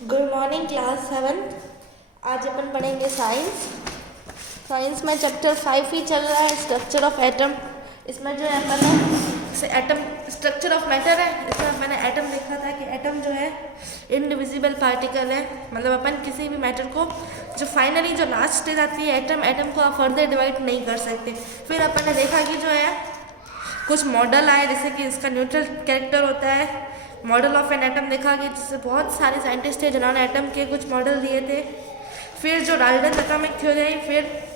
Good morning class 7। आज अपन पढ़ेंगे science. Science में चैप्टर 5 ही चल रहा है, स्ट्रक्चर ऑफ एटम। इसमें जो है अपन ने एटम स्ट्रक्चर ऑफ मैटर है। इसमें मैंने एटम देखा था कि एटम जो है इनडिविजिबल पार्टिकल है, मतलब अपन किसी भी मैटर को जो फाइनली जो लास्ट स्टेज आती है एटम को आप फर्दर डिवाइड नहीं कर सकते। फिर अपन ने देखा कि जो है कुछ मॉडल आए, जैसे कि इसका न्यूट्रल कैरेक्टर होता है, मॉडल ऑफ एन एटम देखा कि जिससे बहुत सारे साइंटिस्ट थे जिन्होंने एटम के कुछ मॉडल दिए थे। फिर जो डाल्टन एटॉमिक थ्योरी, फिर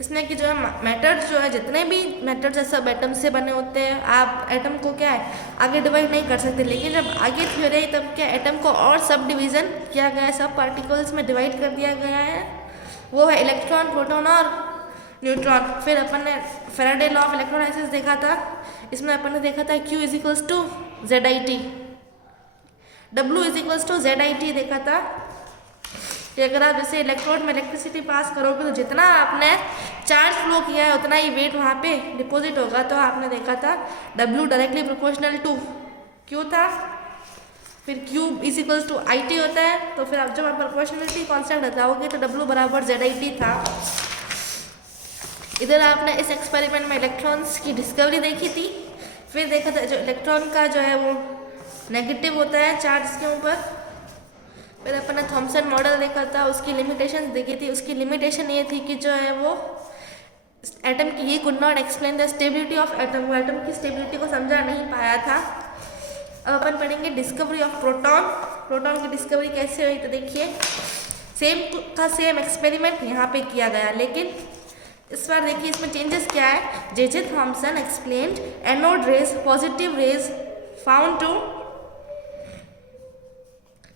इसने कि जो है मैटर जो है जितने भी मैटर्स है सब एटम से बने होते हैं। आप एटम को क्या है आगे डिवाइड नहीं कर सकते, लेकिन जब आगे थ्योरी आई तब क्या एटम को और सब डिवीज़न किया गया है, सब पार्टिकल्स में डिवाइड कर दिया गया है। वो है इलेक्ट्रॉन, प्रोटॉन और न्यूट्रॉन। फिर अपन ने फैराडे लॉ ऑफ इलेक्ट्रोलाइसिस देखा था। इसमें अपन ने देखा था Q is equals to ZIT, W is equals to ZIT देखा था कि अगर आप जैसे इलेक्ट्रोड में इलेक्ट्रिसिटी पास करोगे तो जितना आपने चार्ज फ्लो किया है उतना ही वेट वहाँ पे डिपॉजिट होगा। तो आपने देखा था W directly proportional to Q था। फिर Q इजिक्वल्स टू IT होता है, तो फिर आप जब आप प्रोपोर्शनलिटी कॉन्स्टेंट बताओगे तो W बराबर ZIT था। इधर आपने इस एक्सपेरिमेंट में इलेक्ट्रॉन्स की डिस्कवरी देखी थी। फिर देखा था जो इलेक्ट्रॉन का जो है वो नेगेटिव होता है चार्ज के ऊपर। फिर अपन ने थॉमसन मॉडल देखा था, उसकी लिमिटेशन देखी थी। उसकी लिमिटेशन ये थी कि जो है वो एटम की ही could not explain the stability of atom, वो एटम की स्टेबिलिटी को समझा नहीं पाया था। अब अपन पढ़ेंगे डिस्कवरी ऑफ प्रोटॉन। प्रोटॉन की डिस्कवरी कैसे हुई, तो देखिए सेम एक्सपेरिमेंट यहाँ पे किया गया, लेकिन इस बार देखिए इसमें चेंजेस क्या है। J.J. Thomson explained anode rays positive rays found to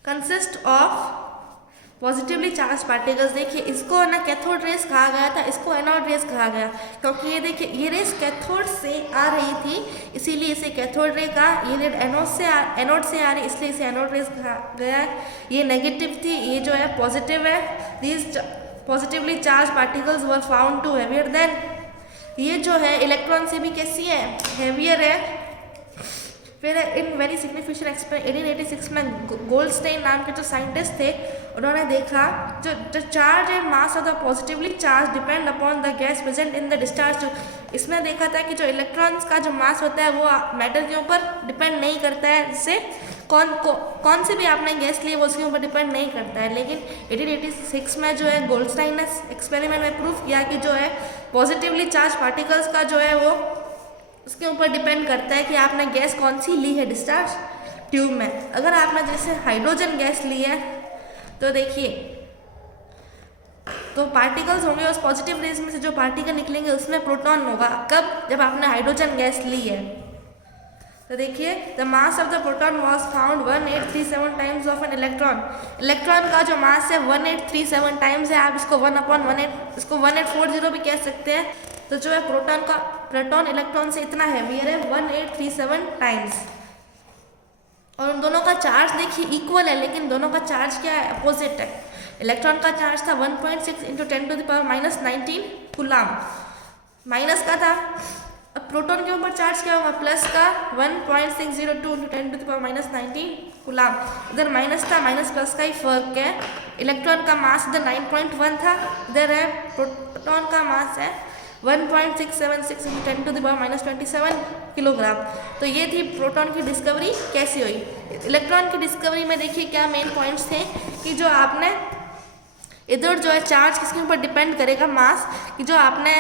consist of positively charge particles. देखिए इसको ना कैथोड रेज कहा गया था, इसको एनोड रेज कहा गया, क्योंकि ये देखिए ये रेज कैथोड से आ रही थी इसीलिए इसे कैथोड रे कहा। ये रेज एनोड से आ रही इसलिए इसे एनोड रेज कहा गया। ये नेगेटिव थी, ये जो है पॉजिटिव है। These positively charge particles were found to heavier than, ये जो है इलेक्ट्रॉन से भी कैसी है, हेवियर है। फिर इन वेरी सिग्निफिकेंट एक्सपेरिमेंट 1886 में गोल्डस्टाइन नाम के जो साइंटिस्ट थे उन्होंने देखा जो charge and mass of the positively charge depend upon the gas present in the discharge. इसमें देखा था कि जो इलेक्ट्रॉन्स का जो मास होता है वो मैटर के ऊपर डिपेंड नहीं करता है, जिससे कौन से भी आपने गैस लिए वो उसके ऊपर डिपेंड नहीं करता है। लेकिन 1886 में जो है गोल्डस्टाइन ने एक्सपेरिमेंट में प्रूफ किया कि जो है पॉजिटिवली चार्ज पार्टिकल्स का जो है वो उसके ऊपर डिपेंड करता है कि आपने गैस कौन सी ली है डिस्चार्ज ट्यूब में। अगर आपने जैसे हाइड्रोजन गैस ली है तो देखिए तो पार्टिकल्स होंगे, उस पॉजिटिव रेज में से जो पार्टिकल निकलेंगे उसमें प्रोटॉन होगा। कब, जब आपने हाइड्रोजन गैस ली है। तो देखिए the mass of the proton was found 1837 times of an electron. Electron का जो मास है 1837 टाइम्स है। आप इसको 1/18 इसको 1840 भी कह सकते हैं। तो जो है प्रोटॉन इलेक्ट्रॉन से इतना हैवियर है 1837 टाइम्स। और उन दोनों का चार्ज देखिए इक्वल है, लेकिन दोनों का चार्ज क्या है, अपोजिट है। इलेक्ट्रॉन का चार्ज था 1.6 × 10⁻⁻19 कूलम, माइनस का था। अब प्रोटॉन के ऊपर चार्ज क्या होगा, प्लस का 1.602 × 10⁻19 कूलम। इधर माइनस था, माइनस प्लस का ही फर्क है। इलेक्ट्रॉन का मास इधर 9.1 था, इधर है प्रोटॉन का मास है 1.676 × 10⁻27 किलोग्राम। तो ये थी प्रोटॉन की डिस्कवरी कैसी हुई। इलेक्ट्रॉन की डिस्कवरी में देखिए क्या मेन पॉइंट्स थे कि जो आपने इधर जो है चार्ज किसके ऊपर डिपेंड करेगा, मास, कि जो आपने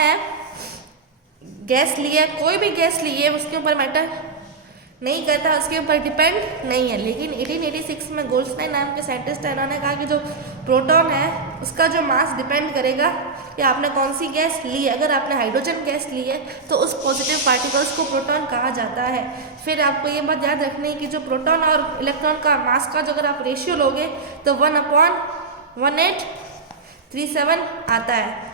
गैस ली है, कोई भी गैस ली है उसके ऊपर मैटर नहीं करता, उसके ऊपर डिपेंड नहीं है। लेकिन 1886 में गोल्डस्टाइन नाम के साइंटिस्ट है, उन्होंने कहा कि जो प्रोटॉन है उसका जो मास डिपेंड करेगा कि आपने कौन सी गैस ली है। अगर आपने हाइड्रोजन गैस ली है तो उस पॉजिटिव पार्टिकल्स को प्रोटॉन कहा जाता है। फिर आपको ये बात याद रखनी है कि जो प्रोटॉन और इलेक्ट्रॉन का मास का जो अगर आप रेशियो लोगे तो 1/1837 आता है।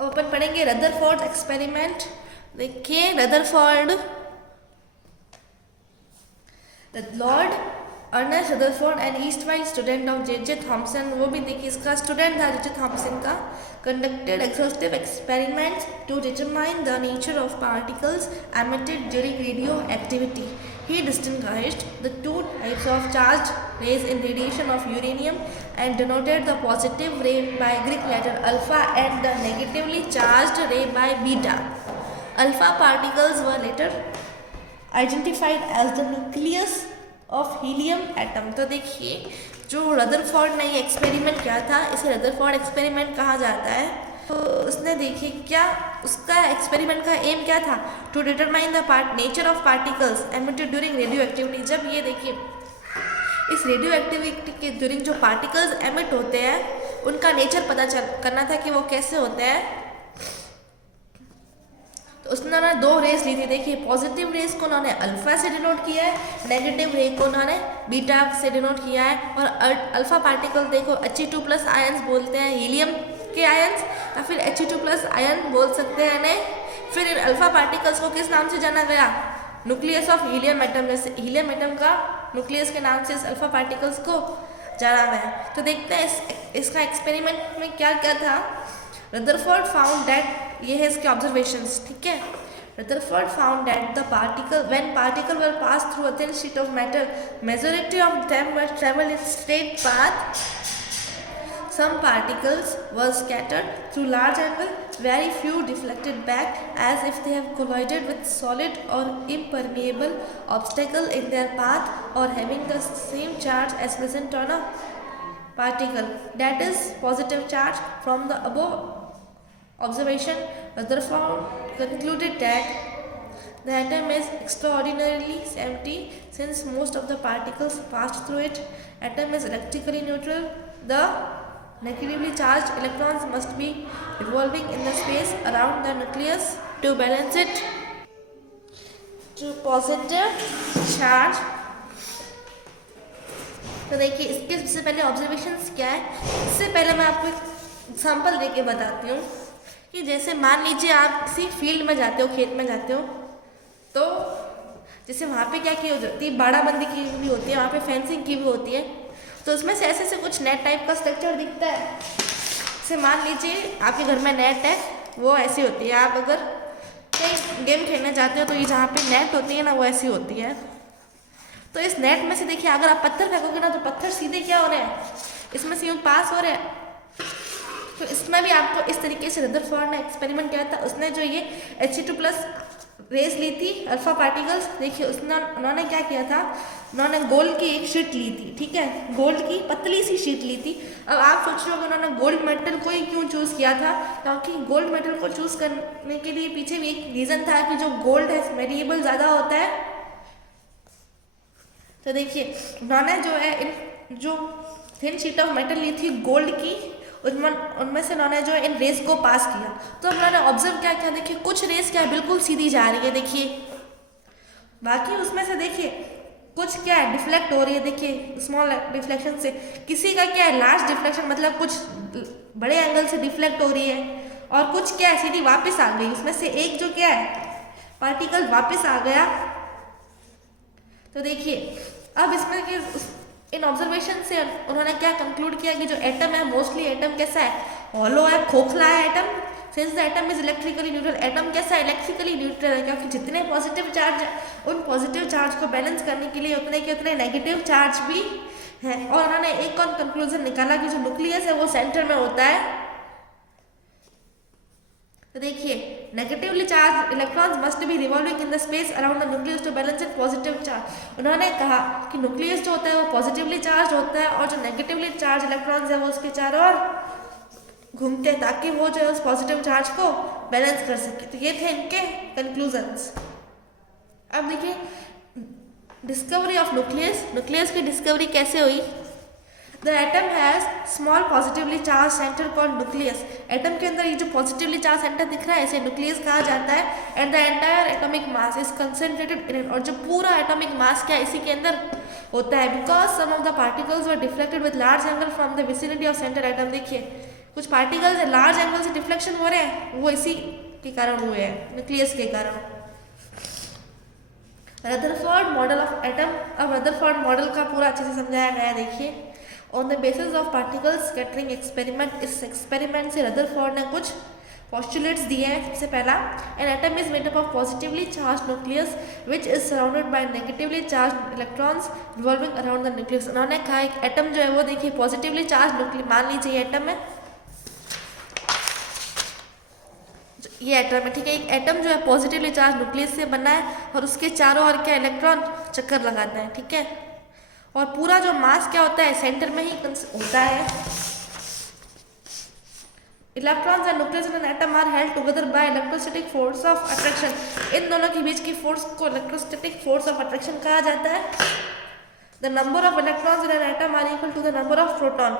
अब अपन पढ़ेंगे रदरफोर्ड एक्सपेरिमेंट। देखिए Rutherford Lord Ernest Rutherford and erstwhile student of J Thomson, वो भी देखिए इसका स्टूडेंट था जे थॉमसन का, conducted exhaustive experiments to determine the nature of particles emitted during radioactivity. He distinguished the two types of charged rays in radiation of uranium and denoted the positive ray by Greek letter alpha and the negatively charged ray by beta. Alpha particles were later identified as the nucleus of helium atom. तो देखिए जो Rutherford ने ये experiment किया था, इसे Rutherford experiment कहा जाता है। तो उसने देखिए क्या उसका एक्सपेरिमेंट का एम क्या था, to determine the nature of particles emitted during radioactivity. जब ये देखिए इस रेडियो एक्टिविटी के ड्यूरिंग जो पार्टिकल्स एमिट होते हैं उनका नेचर पता करना था कि वो कैसे होते हैं। तो उसने दो रेस ली थी, देखिए पॉजिटिव रेस को उन्होंने अल्फा से डिनोट किया है, नेगेटिव रे को उन्होंने बीटा से डिनोट किया है। और अल्फा पार्टिकल देखो He2+ आयन्स बोलते हैं, हीलियम के आयन्स, या फिर He2+ आयन बोल सकते हैं इन्हें। फिर इन अल्फा पार्टिकल्स को किस नाम से जाना गया, न्यूक्लियस ऑफ हीलियम एटम, जैसे हीलियम एटम का न्यूक्लियस के नाम से इस अल्फा पार्टिकल्स को जाना गया। तो देखते हैं इसका एक्सपेरिमेंट में क्या क्या था। रदरफोर्ड फाउंड दैट, ये है इसके ऑब्जर्वेशंस, ठीक है। Rutherford found that the when particles were passed through a thin sheet of metal, majority of them were travel in straight path. Some particles were scattered through large angle, very few deflected back as if they have collided with solid or impermeable obstacle in their path or having the same charge as present on a particle, that is positive charge. From the above observation, Rutherford concluded that the atom is extraordinarily empty since most of the particles passed through it. Atom is electrically neutral. The negatively charged electrons must be revolving in the space around the nucleus to balance it to positive charge. तो देखिए इसके सबसे पहले observations क्या है। इससे पहले मैं आपको एक एग्जाम्पल देके बताती हूँ कि जैसे मान लीजिए आप किसी फील्ड में जाते हो, खेत में जाते हो, तो जैसे वहाँ पे क्या की होती है, बाड़ाबंदी की भी होती है, वहाँ पे फेंसिंग की भी होती है। तो उसमें से ऐसे से कुछ नेट टाइप का स्ट्रक्चर दिखता है। जैसे मान लीजिए आपके घर में नेट है, वो ऐसी होती है। आप अगर कहीं गेम खेलने जाते हो तो ये जहाँ पे नेट होती है ना, वो ऐसी होती है। तो इस नेट में से देखिए अगर आप पत्थर फेंकोगे ना, तो पत्थर सीधे क्या हो रहे हैं, इसमें से यूँ पास हो रहे हैं। तो इसमें भी आपको इस तरीके से रदरफोर्ड ने एक्सपेरिमेंट किया था। उसने जो ये He2+ रेस ली थी, अल्फा पार्टिकल्स, देखिए उन्होंने क्या किया था, उन्होंने गोल्ड की एक शीट ली थी, ठीक है, गोल्ड की पतली सी शीट ली थी। अब आप सोच रहे हो कि उन्होंने गोल्ड मेटल को ही क्यों चूज़ किया था, क्योंकि गोल्ड मेटल को चूज़ करने के लिए पीछे भी एक रीज़न था कि जो गोल्ड है वेरिएबल ज़्यादा होता है। तो देखिए उन्होंने जो है इन जो थिन शीट ऑफ मेटल ली थी गोल्ड की, उनमें से उन्होंने जो इन रेस को पास किया। तो उन्होंने ऑब्जर्व क्या किया, देखिए कुछ रेस क्या है बिल्कुल सीधी जा रही है, देखिए, बाकी उसमें से देखिए कुछ क्या है डिफ्लेक्ट हो रही है, देखिए स्मॉल डिफ्लेक्शन से। किसी का क्या है लार्ज डिफ्लेक्शन, मतलब कुछ बड़े एंगल से डिफ्लेक्ट हो रही है, और कुछ क्या है सीधी वापस आ गई। उसमें से एक जो क्या है पार्टिकल वापस आ गया। तो देखिए अब इसमें कि इन ऑब्जर्वेशन से उन्होंने क्या कंक्लूड किया कि जो एटम है, मोस्टली एटम कैसा है, हॉलो है, खोखला है atom. Since the atom is electrically neutral, atom कैसा है, इलेक्ट्रिकली न्यूट्रल है, क्योंकि जितने पॉजिटिव चार्ज है उन पॉजिटिव चार्ज को बैलेंस करने के लिए उतने के उतने नेगेटिव चार्ज भी है। और उन्होंने एक और कंक्लूजन निकाला कि जो न्यूक्लियस है वो सेंटर में होता है। तो देखिए negatively charge electrons must be revolving in the space around the nucleus to balance it positive charge. उन्होंने कहा कि न्यूक्लियस जो होता है वो पॉजिटिवली चार्ज होता है, और जो नेगेटिवली चार्ज इलेक्ट्रॉन्स है वो उसके चारों ओर घूमते हैं ताकि वो जो है उस पॉजिटिव चार्ज को बैलेंस कर सके। तो ये थे इनके कंक्लूजन्स। अब देखिए डिस्कवरी ऑफ न्यूक्लियस, न्यूक्लियस की डिस्कवरी कैसे हुई। The atom has small positively charged center called nucleus. Atom के अंदर ये जो पॉजिटिवली चार्ज सेंटर दिख रहा है इसे न्यूक्लियस कहा जाता है। And the entire atomic mass is concentrated in it, और जो पूरा एटॉमिक मास क्या इसी के अंदर होता है। Because some of the particles were deflected with large angle from the vicinity of centre atom. देखिए कुछ पार्टिकल्स लार्ज एंगल से डिफ्लेक्शन हो रहे हैं, वो इसी के कारण हुए हैं, न्यूक्लियस के कारण। Rutherford model of atom. अब रदरफोर्ड मॉडल का पूरा अच्छे से समझाया गया है। देखिए, on the basis of particle scattering experiment, इस एक्सपेरिमेंट से रदरफोर्ड ने कुछ पोस्टुलेट्स दिए हैं। सबसे पहला, an atom is made up of positively charge nucleus which is surrounded by negatively charge electrons revolving around the nucleus. उन्होंने कहा एक एटम जो है वो देखिए पॉजिटिवली चार्ज न्यूक्लियस, मान लीजिए ये एटम है, ये एटम है, ठीक है। एक एटम जो है पॉजिटिवली चार्ज न्यूक्लियस से बना है और उसके चारों ओर क्या इलेक्ट्रॉन चक्कर लगाते हैं, ठीक है। और पूरा जो मास क्या होता है सेंटर में ही होता है। Electrons and nucleus in an atom are held together by electrostatic force of attraction. इन दोनों के बीच की फोर्स को इलेक्ट्रोस्टैटिक फोर्स ऑफ अट्रैक्शन कहा जाता है। The number of electrons in an atom are equal to the number of proton.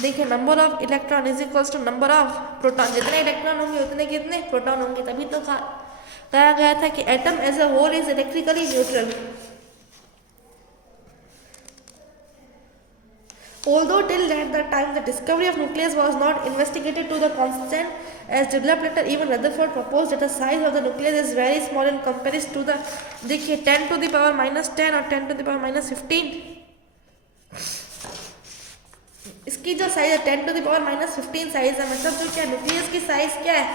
देखिए, number of electron is equals to number of proton. जितने इलेक्ट्रॉन होंगे उतने कितने प्रोटॉन होंगे। तभी तो कहा गया था कि atom as a whole is electrically neutral. Although till that the time the discovery of nucleus was not investigated to the constant as developed later, even Rutherford proposed that the size of the nucleus is very small in comparison to the, देखिए 10 to the power minus 10 और 10 to the power minus 15, इसकी जो size है 10 to the power minus 15 size है। मतलब जो क्या nucleus की साइज क्या है,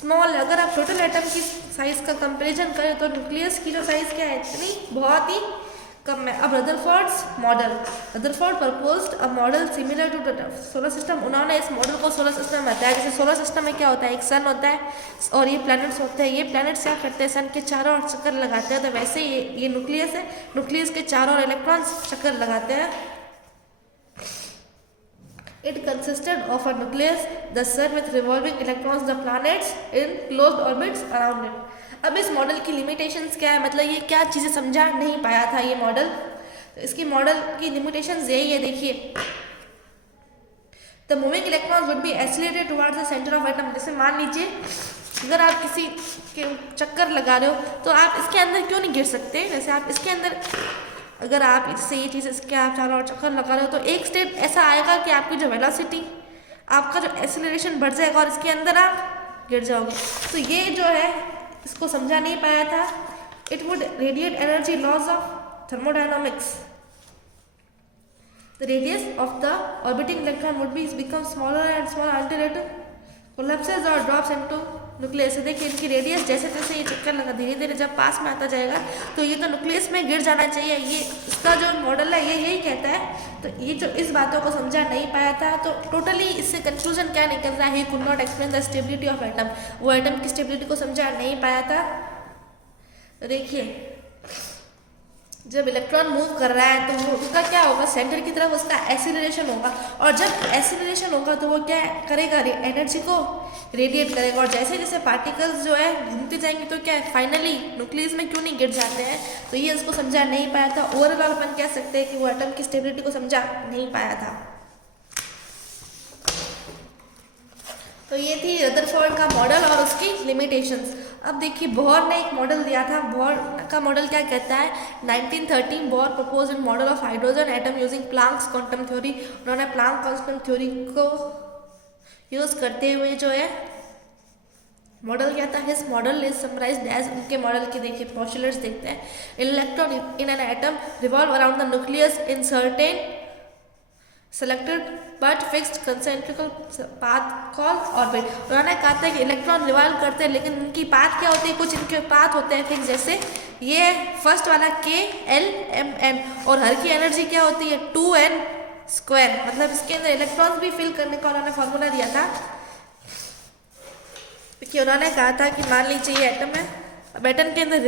स्मॉल। अगर आप टोटल एटम की साइज का कंपेरिजन करें तो न्यूक्लियस की जो साइज क्या है, इतनी बहुत ही कम है। अब Rutherford's model, Rutherford proposed a model similar to the solar system. उन्होंने इस मॉडल को सोलर सिस्टम में बताया। जैसे सोलर सिस्टम में क्या होता है, एक सन होता है और ये प्लैनेट्स होते हैं। ये प्लैनेट्स क्या करते हैं, सन के चारों ओर चक्कर लगाते हैं। तो वैसे ये न्यूक्लियस है, न्यूक्लियस के चारों ओर इलेक्ट्रॉन्स चक्कर लगाते हैं। It consisted of a nucleus, the sun with revolving electrons, the planets in closed orbits around it. अब इस मॉडल की लिमिटेशंस क्या है, मतलब ये क्या चीज़ें समझा नहीं पाया था ये मॉडल। तो इसकी मॉडल की लिमिटेशंस यही है। देखिए, the moving electrons would be accelerated towards the centre of atom. जैसे मान लीजिए अगर आप किसी के चक्कर लगा रहे हो तो आप इसके अंदर क्यों नहीं गिर सकते। जैसे आप इसके अंदर, अगर आप इससे ये चीज़ इसके आप चारों ओर चक्कर लगा रहे हो तो एक स्टेप ऐसा आएगा कि आपकी जो वेलोसिटी, आपका जो एक्सीलरेशन बढ़ जाएगा और इसके अंदर आप गिर जाओगे। तो ये जो है इसको समझा नहीं पाया था। It would radiate energy laws of thermodynamics. The radius of the orbiting electron would be become smaller and smaller until it collapses और ड्रॉप्स इनटू न्यूक्लियस। देखिए इनकी रेडियस जैसे जैसे ये चक्कर लगा धीरे धीरे जब पास में आता जाएगा तो ये तो न्यूक्लियस में गिर जाना चाहिए। ये इसका जो मॉडल है ये यही कहता है। तो ये जो इस बातों को समझा नहीं पाया था, तो टोटली इससे कंक्लूजन क्या निकल रहा है, ही could not explain the stability of atom. वो एटम की स्टेबिलिटी को समझा नहीं पाया था। तो देखिए जब इलेक्ट्रॉन मूव कर रहा है तो वो उसका क्या होगा, सेंटर की तरफ उसका एक्सीलरेशन होगा। और जब एक्सीलरेशन होगा तो वो क्या करेगा, एनर्जी को रेडिएट करेगा। और जैसे जैसे पार्टिकल्स जो है घूमते जाएंगे तो क्या फाइनली न्यूक्लियस में क्यों नहीं गिर जाते हैं। तो ये उसको समझा नहीं पाया था। ओवरऑल अपन कह सकते हैं कि वो एटम की स्टेबिलिटी को समझा नहीं पाया था। तो ये थी रदरफोर्ड का मॉडल और उसकी लिमिटेशंस। अब देखिए बोहर ने एक मॉडल दिया था। बोहर का मॉडल क्या कहता है, 1913 Bohr propose in model of hydrogen atom using Planck's quantum theory. उन्होंने प्लांक क्वांटम थ्योरी को यूज करते हुए जो है मॉडल क्या था, his model is summarised as, उनके मॉडल के देखिए पोस्टुलेट्स देखते हैं। Electron in an atom revolve around the nucleus in certain selected but fixed concentrical path called orbit। उन्होंने कहा था कि इलेक्ट्रॉन रिवॉल्व करते हैं लेकिन उनकी पाथ क्या होती है, कुछ इनके पाथ होते हैं फिक्स। जैसे ये फर्स्ट वाला K-L-M-N और हर की एनर्जी क्या होती है 2n²। मतलब इसके अंदर इलेक्ट्रॉन्स भी फिल करने का उन्होंने फॉर्मूला दिया था। क्योंकि उन्होंने कहा था कि मान लीजिए ये एटम है, अब एटम के अंदर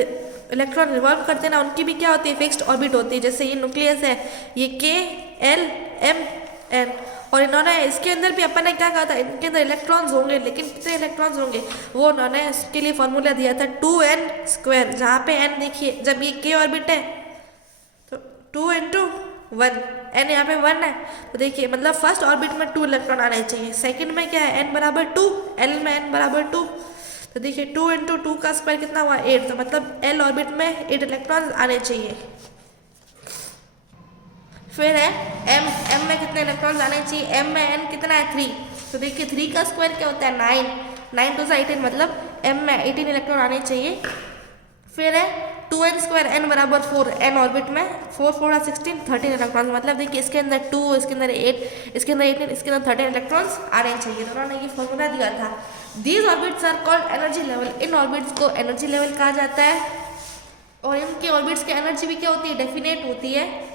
इलेक्ट्रॉन रिवॉल्व करते हैं ना, उनकी भी क्या होती है फिक्स्ड ऑर्बिट होती है। जैसे ये न्यूक्लियस है, ये K-L-M-N और इन्होंने इसके अंदर भी अपन ने क्या कहा था, इनके अंदर इलेक्ट्रॉन्स होंगे लेकिन कितने इलेक्ट्रॉन्स होंगे वो उन्होंने इसके लिए फॉर्मूला दिया था 2n²। जहाँ पे n देखिए जब ये K ऑर्बिट है तो 2 × 1, n यहाँ पे 1 है। तो देखिए मतलब फर्स्ट ऑर्बिट में 2 इलेक्ट्रॉन आने चाहिए, सेकंड में क्या है n = 2, l में n = 2। तो देखिए 2 × 2 का स्क्वायर कितना हुआ 8। तो मतलब l ऑर्बिट में 8 इलेक्ट्रॉन आने चाहिए। फिर है m में कितने इलेक्ट्रॉन्स आने चाहिए, m में n कितना है 3। तो देखिए 3 का स्क्वायर क्या होता है 9, 9 × 2 = 18 मतलब m में 18 इलेक्ट्रॉन आने चाहिए। फिर है 2n² n बराबर 4, n ऑर्बिट में 4 4 16 13 इलेक्ट्रॉन्स, मतलब देखिए इसके अंदर 2, इसके अंदर 8, इसके अंदर 18, इसके अंदर 13 इलेक्ट्रॉन्स आने चाहिए। तो उन्होंने ये फॉर्मूला दिया था। These orbits are called energy level, इन ऑर्बिट्स को एनर्जी लेवल कहा जाता है। और इनके ऑर्बिट्स की एनर्जी भी क्या होती है, डेफिनेट होती है।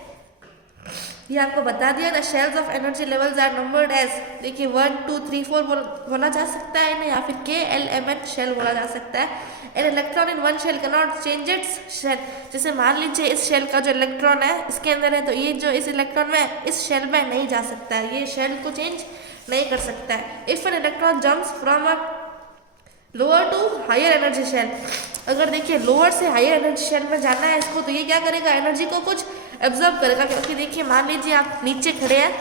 ये आपको बता दिया। The shells of energy levels are numbered as, देखिए 1 2 3 4 बोला जा सकता है इन्हें, या फिर KLMN शेल बोला जा सकता है। An electron in one shell can not change its shell, जैसे मान लीजिए इस शेल का जो इलेक्ट्रॉन है इसके अंदर है, तो ये जो इस इलेक्ट्रॉन में इस शेल में नहीं जा सकता है, ये शेल को चेंज नहीं कर सकता है। If an electron jumps from a lower to higher energy shell, अगर देखिए लोअर से हायर एनर्जी शेल में जाना है इसको, तो ये क्या करेगा, एनर्जी को कुछ एब्जॉर्ब करेगा। क्योंकि देखिए मान लीजिए आप नीचे खड़े हैं,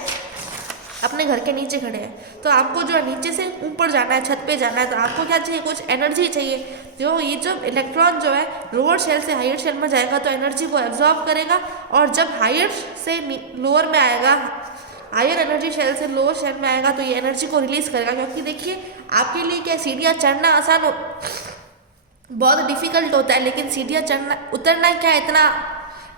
अपने घर के नीचे खड़े हैं, तो आपको जो है नीचे से ऊपर जाना है, छत पे जाना है, तो आपको क्या चाहिए, कुछ एनर्जी चाहिए। तो ये जो इलेक्ट्रॉन जो है लोअर शेल से हायर शेल में जाएगा तो एनर्जी को एब्जॉर्ब करेगा, और जब हायर से लोअर में आएगा, हायर एनर्जी शेल से लोअर शेल में आएगा तो ये एनर्जी को रिलीज करेगा। क्योंकि देखिए आपके लिए क्या सीढ़ियाँ चढ़ना आसान हो, बहुत डिफिकल्ट होता है, लेकिन सीढ़ियाँ चढ़ना उतरना क्या इतना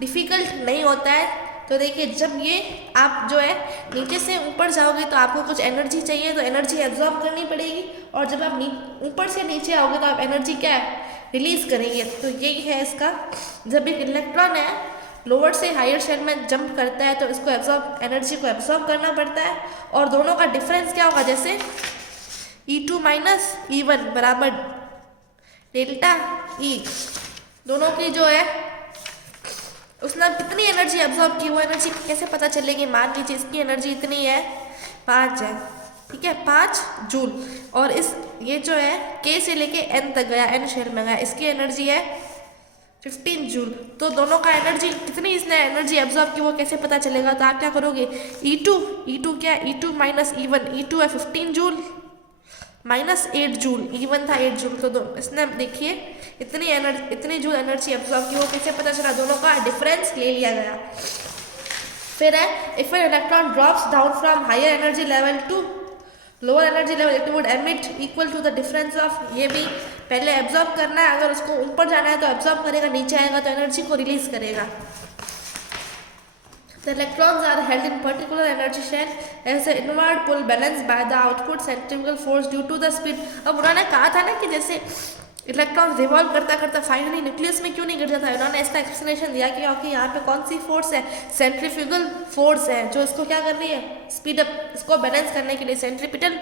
डिफिकल्ट नहीं होता है। तो देखिए जब ये आप जो है नीचे से ऊपर जाओगे तो आपको कुछ एनर्जी चाहिए, तो एनर्जी एब्जॉर्ब करनी पड़ेगी, और जब आप ऊपर से नीचे आओगे तो आप एनर्जी क्या है, रिलीज करेंगे। तो यही है इसका, जब एक इलेक्ट्रॉन है लोअर से हायर शेल में जंप करता है तो इसको एनर्जी को एब्जॉर्ब करना पड़ता है, और दोनों का डिफरेंस क्या होगा, जैसे E2 माइनस E1 बराबर डेल्टा E, दोनों की जो है उसने कितनी एनर्जी एब्जॉर्ब की, वो एनर्जी कैसे पता चलेगी। मान लीजिए इसकी एनर्जी इतनी है, 5 है, ठीक है, 5 जूल, और इस ये जो है K से लेके N तक गया, N शेल में गया, इसकी एनर्जी है 15 जूल। तो दोनों का एनर्जी कितनी इसने एनर्जी एब्जॉर्ब की वो कैसे पता चलेगा। तो आप क्या करोगे, E2 क्या है, E2 माइनस E1, E2 है 15 जूल माइनस 8 जूल, E1 था 8 जूल, तो इसने देखिए इतनी जूल एनर्जी एब्जॉर्ब की, वो कैसे पता चला, दोनों का डिफरेंस ले लिया गया। फिर है if an electron drops down from higher energy level to lower energy level it would emit equal to the difference of, ये भी पहले एब्जॉर्ब करना है, अगर उसको ऊपर जाना है तो एब्जॉर्ब करेगा, नीचे आएगा तो एनर्जी को रिलीज करेगा। The electrons are held in particular energy shell as an inward pull balanced by the output centrifugal force due to the speed। अब उन्होंने कहा था ना कि जैसे इलेक्ट्रॉन रिवॉल्व करता करता फाइनली न्यूक्लियस में क्यों नहीं गिर जाता है, उन्होंने इसका एक्सप्लेनेशन दिया कि क्योंकि यहाँ पे कौन सी फोर्स है, सेंट्रीफ्यूगल फोर्स है, जो इसको क्या कर रही है, स्पीड अप, इसको बैलेंस करने के लिए सेंट्रीपिटल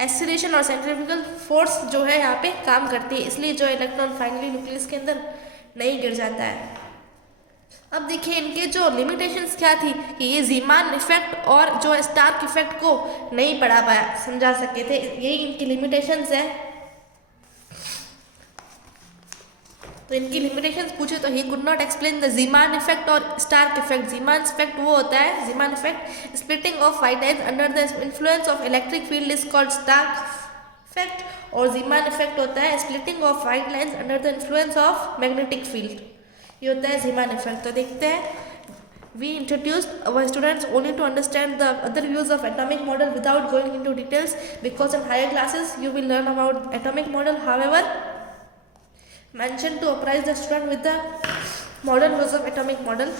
एक्सीलरेशन और सेंट्रीफ्यूगल फोर्स जो है यहाँ पे काम करती है, इसलिए जो इलेक्ट्रॉन फाइनली न्यूक्लियस के अंदर नहीं गिर जाता है। अब देखिए इनके जो लिमिटेशंस क्या थी कि ये जीमान इफेक्ट और जो स्टार्क इफेक्ट को नहीं पढ़ा पाया, समझा सके थे, यही इनकी लिमिटेशंस है। तो इनकी लिमिटेशंस पूछे तो he could not explain the Zeeman effect और स्टार्क इफेक्ट। जीमान इफेक्ट वो होता है, Zeeman effect splitting of white lines under the influence of electric field is called Stark effect, और जीमान इफेक्ट होता है splitting of white lines under the influence of magnetic field, ये होता है Zeeman effect. तो देखते हैं, we introduced our students only to understand the other views of atomic model without going into details, because in higher classes you will learn about atomic model, however mentioned to apprise the student with the modern views of atomic model।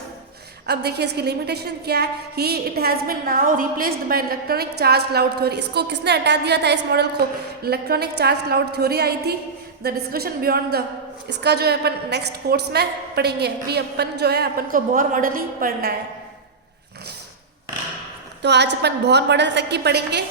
अब देखिए इसकी limitation क्या है, ही it has been now replaced by electronic charge cloud theory. इसको किसने हटा दिया था, इस मॉडल को, इलेक्ट्रॉनिक चार्ज क्लाउड थ्योरी आई थी। द डिस्कशन बियॉन्ड द, इसका जो है अपन नेक्स्ट कोर्स में पढ़ेंगे, अभी अपन जो है अपन को बोर मॉडल ही पढ़ना है, तो आज अपन बोर मॉडल तक की पढ़ेंगे।